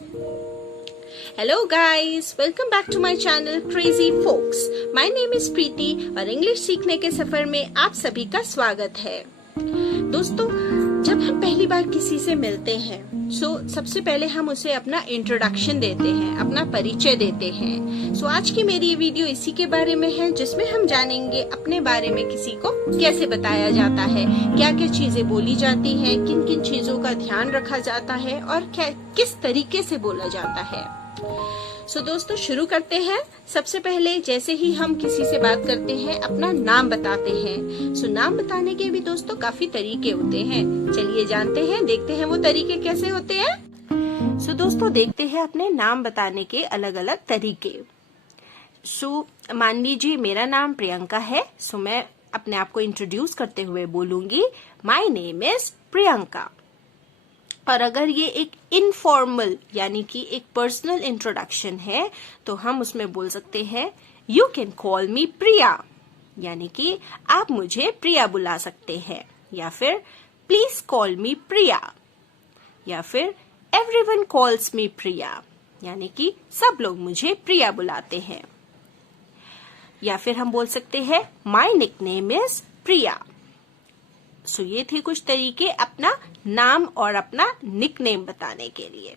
Hello guys, welcome back to my channel Crazy Folks. My name is प्रीति और English सीखने के सफर में आप सभी का स्वागत है। दोस्तों, जब हम पहली बार किसी से मिलते हैं सबसे पहले हम उसे अपना इंट्रोडक्शन देते हैं, अपना परिचय देते हैं। आज की मेरी ये वीडियो इसी के बारे में है, जिसमें हम जानेंगे अपने बारे में किसी को कैसे बताया जाता है, क्या क्या चीजें बोली जाती है, किन किन चीजों का ध्यान रखा जाता है और किस तरीके से बोला जाता है। दोस्तों शुरू करते हैं। सबसे पहले जैसे ही हम किसी से बात करते हैं अपना नाम बताते हैं। नाम बताने के भी दोस्तों काफी तरीके होते हैं। चलिए जानते हैं, देखते हैं वो तरीके कैसे होते हैं। दोस्तों देखते हैं अपने नाम बताने के अलग अलग तरीके। मान लीजिए मेरा नाम प्रियंका है। मैं अपने आप को इंट्रोड्यूस करते हुए बोलूंगी माय नेम इज प्रियंका। और अगर ये एक इनफॉर्मल यानी कि एक पर्सनल इंट्रोडक्शन है तो हम उसमें बोल सकते हैं यू कैन कॉल मी प्रिया, यानी कि आप मुझे प्रिया बुला सकते हैं, या फिर प्लीज कॉल मी प्रिया, या फिर एवरीवन कॉल्स मी प्रिया, यानी कि सब लोग मुझे प्रिया बुलाते हैं। या फिर हम बोल सकते हैं माय निकनेम इज प्रिया। ये थे कुछ तरीके अपना नाम और अपना निकनेम बताने के लिए।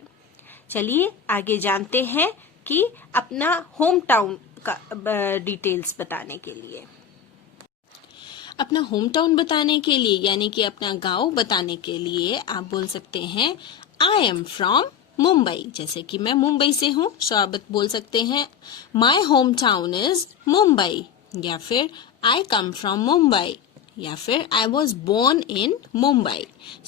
चलिए आगे जानते हैं कि अपना होम टाउन का डिटेल्स बताने के लिए। अपना होम टाउन बताने के लिए यानी कि अपना गांव बताने के लिए आप बोल सकते हैं आई एम फ्रॉम मुंबई। जैसे कि मैं मुंबई से हूँ, आप बोल सकते हैं my home town is Mumbai, या फिर आई कम फ्रॉम मुंबई, या फिर I was born in Mumbai.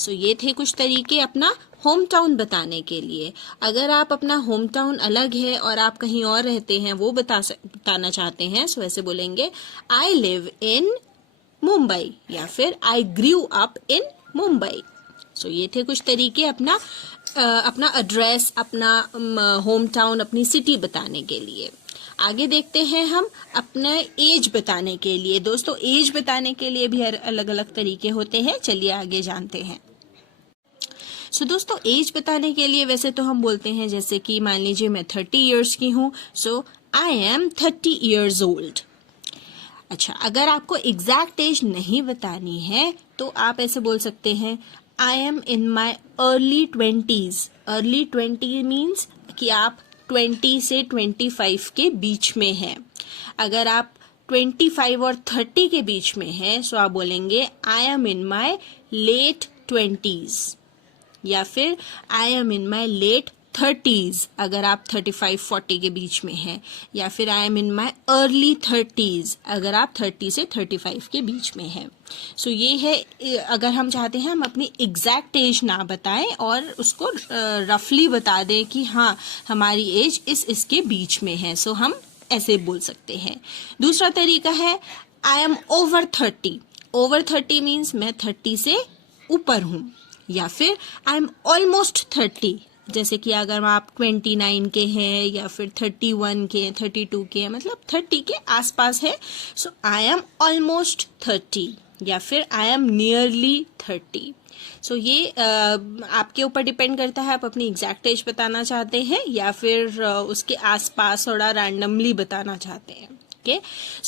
ये थे कुछ तरीके अपना होम टाउन बताने के लिए। अगर आप अपना होम टाउन अलग है और आप कहीं और रहते हैं वो बताना चाहते हैं, ऐसे बोलेंगे आई लिव इन मुंबई, या फिर आई ग्रू अप इन मुंबई। ये थे कुछ तरीके अपना एड्रेस, अपना होम टाउन, अपनी सिटी बताने के लिए। आगे देखते हैं हम अपने एज बताने के लिए। दोस्तों एज बताने के लिए भी अलग अलग तरीके होते हैं। चलिए आगे जानते हैं। दोस्तों एज बताने के लिए वैसे तो हम बोलते हैं, जैसे कि मान लीजिए मैं 30 इयर्स की हूँ, आई एम 30 इयर्स ओल्ड। अच्छा, अगर आपको एग्जैक्ट एज नहीं बतानी है तो आप ऐसे बोल सकते हैं I am in my early 20s। Early 20 means कि आप 20 से 25 के बीच में हैं। अगर आप 25 और 30 के बीच में हैं आप बोलेंगे I am in my late 20s, या फिर I am in my late 30s अगर आप 35-40 के बीच में हैं, या फिर I am in my early 30s अगर आप 30 से 35 के बीच में हैं। ये है, अगर हम चाहते हैं हम अपनी एग्जैक्ट एज ना बताएं और उसको रफली बता दें कि हाँ हमारी एज इसके बीच में है, हम ऐसे बोल सकते हैं। दूसरा तरीका है I am over 30। Over 30 means मैं 30 से ऊपर हूँ, या फिर आई एम ऑलमोस्ट 30। जैसे कि अगर आप 29 के हैं, या फिर 31 के, 32 के, मतलब 30 के आसपास है, आई एम ऑलमोस्ट 30, या फिर आई एम नियरली 30। ये आपके ऊपर डिपेंड करता है, आप अपनी एग्जैक्ट एज बताना चाहते हैं या फिर उसके आसपास थोड़ा रैंडमली बताना चाहते हैं। ओके,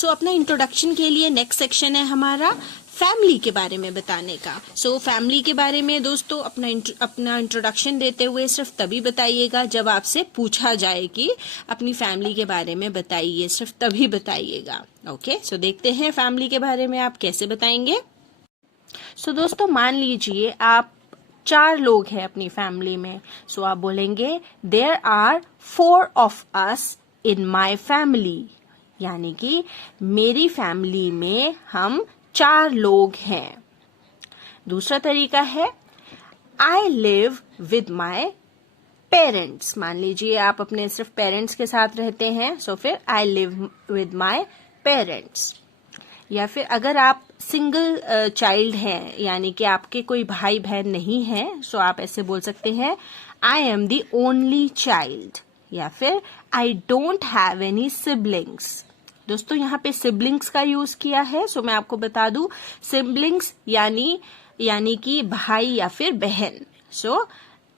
अपना इंट्रोडक्शन के लिए नेक्स्ट सेक्शन है हमारा फैमिली के बारे में बताने का। फैमिली के बारे में दोस्तों अपना इंट्रोडक्शन देते हुए सिर्फ तभी बताइएगा जब आपसे पूछा जाए कि अपनी फैमिली के बारे में बताइए, सिर्फ तभी बताइएगा। ओके, देखते हैं फैमिली के बारे में आप कैसे बताएंगे। दोस्तों मान लीजिए आप 4 लोग हैं अपनी फैमिली में, आप बोलेंगे there are 4 of us in my family, यानी कि मेरी फैमिली में हम 4 लोग हैं। दूसरा तरीका है I live with my parents. मान लीजिए आप अपने सिर्फ पेरेंट्स के साथ रहते हैं, फिर I live with my parents. या फिर अगर आप सिंगल चाइल्ड हैं, यानी कि आपके कोई भाई बहन नहीं है, आप ऐसे बोल सकते हैं I am the only child, या फिर I don't have any siblings. दोस्तों यहाँ पे सिबलिंग्स का यूज किया है, मैं आपको बता दूं सिबलिंग्स यानी कि भाई या फिर बहन।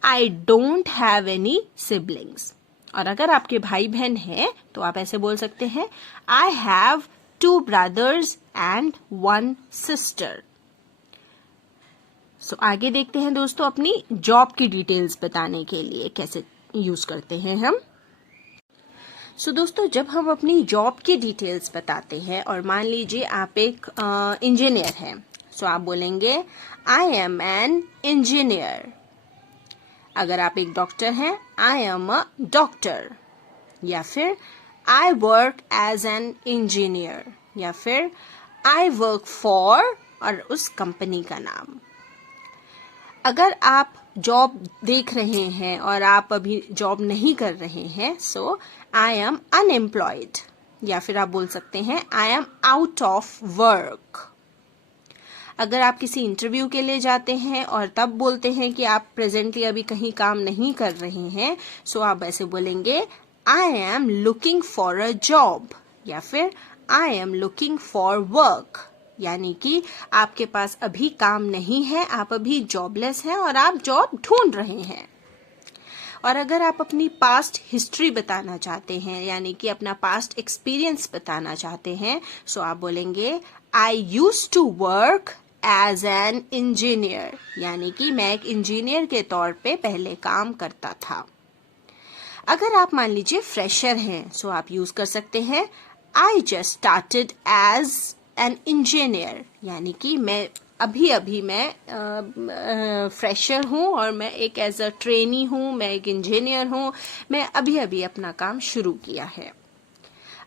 I don't have any siblings. और अगर आपके भाई बहन हैं तो आप ऐसे बोल सकते हैं, I have 2 brothers and 1 sister। सो आगे देखते हैं दोस्तों अपनी जॉब की डिटेल्स बताने के लिए कैसे यूज करते हैं हम। सो दोस्तों जब हम अपनी जॉब की डिटेल्स बताते हैं और मान लीजिए आप एक इंजीनियर हैं, सो आप बोलेंगे आई एम एन इंजीनियर। अगर आप एक डॉक्टर हैं, आई एम अ डॉक्टर। या फिर I work as an engineer, या फिर आई वर्क फॉर और उस कंपनी का नाम। अगर आप जॉब देख रहे हैं और आप अभी जॉब नहीं कर रहे हैं, सो आई एम अनएम्प्लॉयड। या फिर आप बोल सकते हैं I am out of work. अगर आप किसी इंटरव्यू के लिए जाते हैं और तब बोलते हैं कि आप प्रेजेंटली अभी कहीं काम नहीं कर रहे हैं, सो आप ऐसे बोलेंगे I am looking for a job, या फिर I am looking for work. यानी कि आपके पास अभी काम नहीं है, आप अभी जॉबलेस हैं और आप जॉब ढूंढ रहे हैं। और अगर आप अपनी पास्ट हिस्ट्री बताना चाहते हैं, यानी कि अपना पास्ट एक्सपीरियंस बताना चाहते हैं, सो आप बोलेंगे I used to work as an engineer. यानी कि मैं एक इंजीनियर के तौर पे पहले काम करता था। अगर आप मान लीजिए फ्रेशर हैं, सो आप यूज कर सकते हैं I just started as an engineer. यानी कि मैं अभी मैं फ्रेशर हूँ और मैं एक एज अ ट्रेनी हूँ, मैं एक इंजीनियर हूँ, मैं अभी अपना काम शुरू किया है।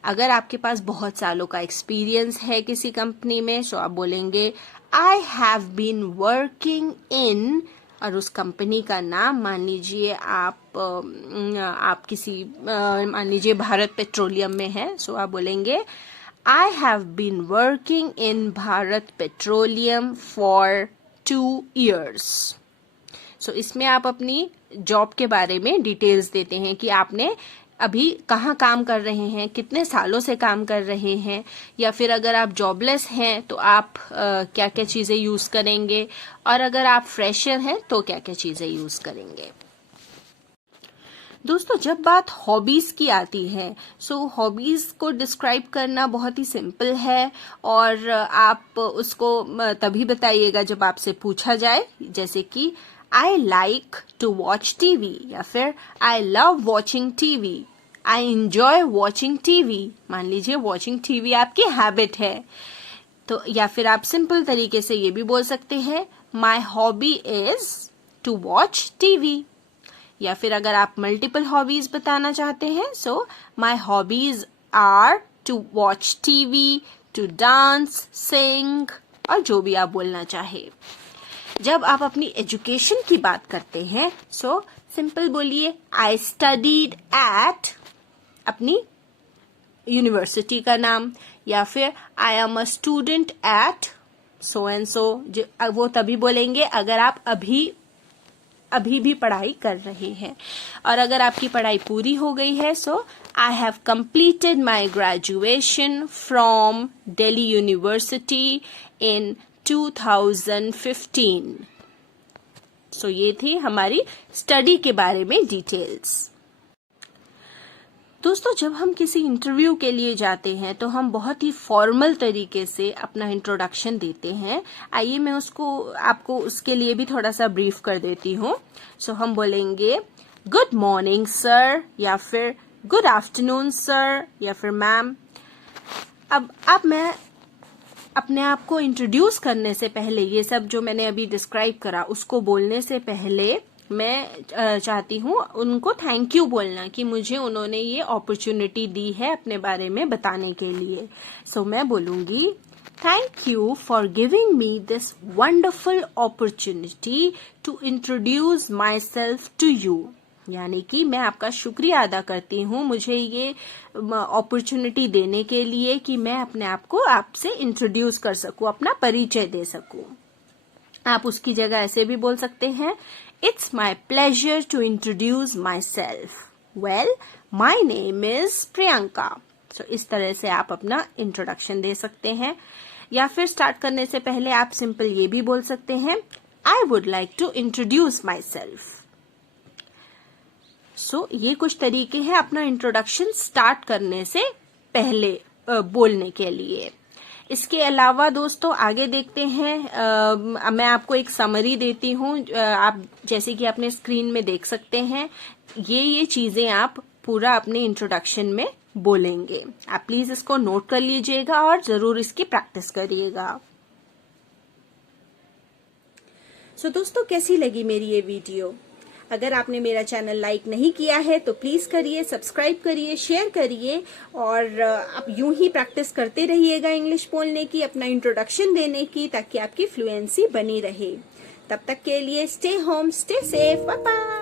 अगर आपके पास बहुत सालों का एक्सपीरियंस है किसी कंपनी में, सो आप बोलेंगे I have been working in और उस कंपनी का नाम मान लीजिए आप किसी मान लीजिए भारत पेट्रोलियम में है, सो आप बोलेंगे I have been working in Bharat Petroleum for 2 years। So इसमें आप अपनी जॉब के बारे में डिटेल्स देते हैं कि आपने अभी कहाँ काम कर रहे हैं, कितने सालों से काम कर रहे हैं, या फिर अगर आप जॉबलेस हैं तो आप क्या क्या चीजें यूज करेंगे, और अगर आप फ्रेशर हैं तो क्या क्या चीजें यूज करेंगे। दोस्तों जब बात हॉबीज की आती है, सो हॉबीज को डिस्क्राइब करना बहुत ही सिंपल है और आप उसको तभी बताइएगा जब आपसे पूछा जाए, जैसे कि I like to watch TV, या फिर I love watching TV, I enjoy watching TV. मान लीजिए वॉचिंग टीवी आपकी हैबिट है तो, या फिर आप सिंपल तरीके से ये भी बोल सकते हैं my hobby is to watch TV. या फिर अगर आप मल्टीपल हॉबीज बताना चाहते हैं, so my hobbies are to watch TV, to dance, sing, और जो भी आप बोलना चाहे। जब आप अपनी एजुकेशन की बात करते हैं, सो सिंपल बोलिए आई स्टडीड एट अपनी यूनिवर्सिटी का नाम, या फिर I am a student at so and so. वो तभी बोलेंगे अगर आप अभी भी पढ़ाई कर रहे हैं। और अगर आपकी पढ़ाई पूरी हो गई है, so I have completed my graduation from Delhi University in 2015। So ये थी हमारी स्टडी के बारे में डिटेल्स। दोस्तों जब हम किसी इंटरव्यू के लिए जाते हैं तो हम बहुत ही फॉर्मल तरीके से अपना इंट्रोडक्शन देते हैं। आइए मैं आपको उसके लिए भी थोड़ा सा ब्रीफ कर देती हूँ। सो हम बोलेंगे गुड मॉर्निंग सर, या फिर गुड आफ्टरनून सर, या फिर मैम। अब मैं अपने आप को इंट्रोड्यूस करने से पहले, ये सब जो मैंने अभी डिस्क्राइब करा उसको बोलने से पहले मैं चाहती हूँ उनको थैंक यू बोलना कि मुझे उन्होंने ये अपॉर्चुनिटी दी है अपने बारे में बताने के लिए। सो मैं बोलूंगी thank you for giving me this wonderful opportunity to introduce myself to you. यानी कि मैं आपका शुक्रिया अदा करती हूँ मुझे ये अपॉर्चुनिटी देने के लिए कि मैं अपने आप को आपसे इंट्रोड्यूस कर सकूं, अपना परिचय दे सकूं। आप उसकी जगह ऐसे भी बोल सकते हैं it's my pleasure to introduce myself, well my name is Priyanka. So इस तरह से आप अपना इंट्रोडक्शन दे सकते हैं। या फिर स्टार्ट करने से पहले आप सिंपल ये भी बोल सकते हैं I would like to introduce myself. So ये कुछ तरीके हैं अपना इंट्रोडक्शन स्टार्ट करने से पहले बोलने के लिए। इसके अलावा दोस्तों आगे देखते हैं, मैं आपको एक समरी देती हूँ। आप जैसे कि अपने स्क्रीन में देख सकते हैं, ये चीजें आप पूरा अपने इंट्रोडक्शन में बोलेंगे। आप प्लीज इसको नोट कर लीजिएगा और जरूर इसकी प्रैक्टिस करिएगा। सो दोस्तों, कैसी लगी मेरी ये वीडियो? अगर आपने मेरा चैनल लाइक नहीं किया है तो प्लीज करिए, सब्सक्राइब करिए, शेयर करिए और आप यूं ही प्रैक्टिस करते रहिएगा इंग्लिश बोलने की, अपना इंट्रोडक्शन देने की, ताकि आपकी फ्लुएंसी बनी रहे। तब तक के लिए stay home, stay safe, bye bye.